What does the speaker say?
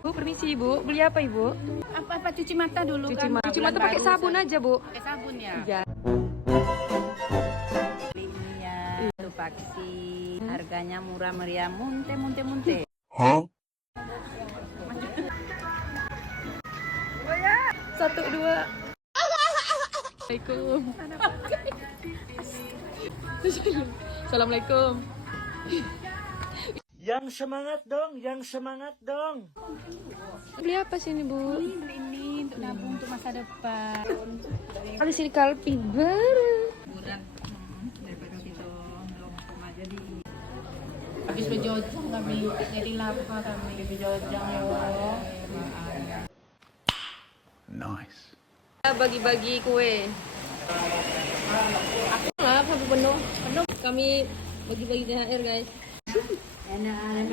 Bu, permisi Ibu. Beli apa Ibu? Apa cuci mata dulu Cuci kan? mata. Cuci mata pakai sabun aja Bu. Pakai sabun ya. Iya. Ini ya, itu vaksin. Harganya murah meriah, munte. Satu dua. Assalamualaikum. Assalamualaikum. Yang semangat dong. Beli apa sini Bu? Beli ini untuk nabung untuk masa depan. Kali sini kalpi baru. Murah. Daripada kita melongkong aja di. Habis bejojang kami, jadi lapar kami bejojang ya. Nice. Bagi-bagi kue. Aku lah, aku penuh. Kami bagi-bagi THR guys. Enak,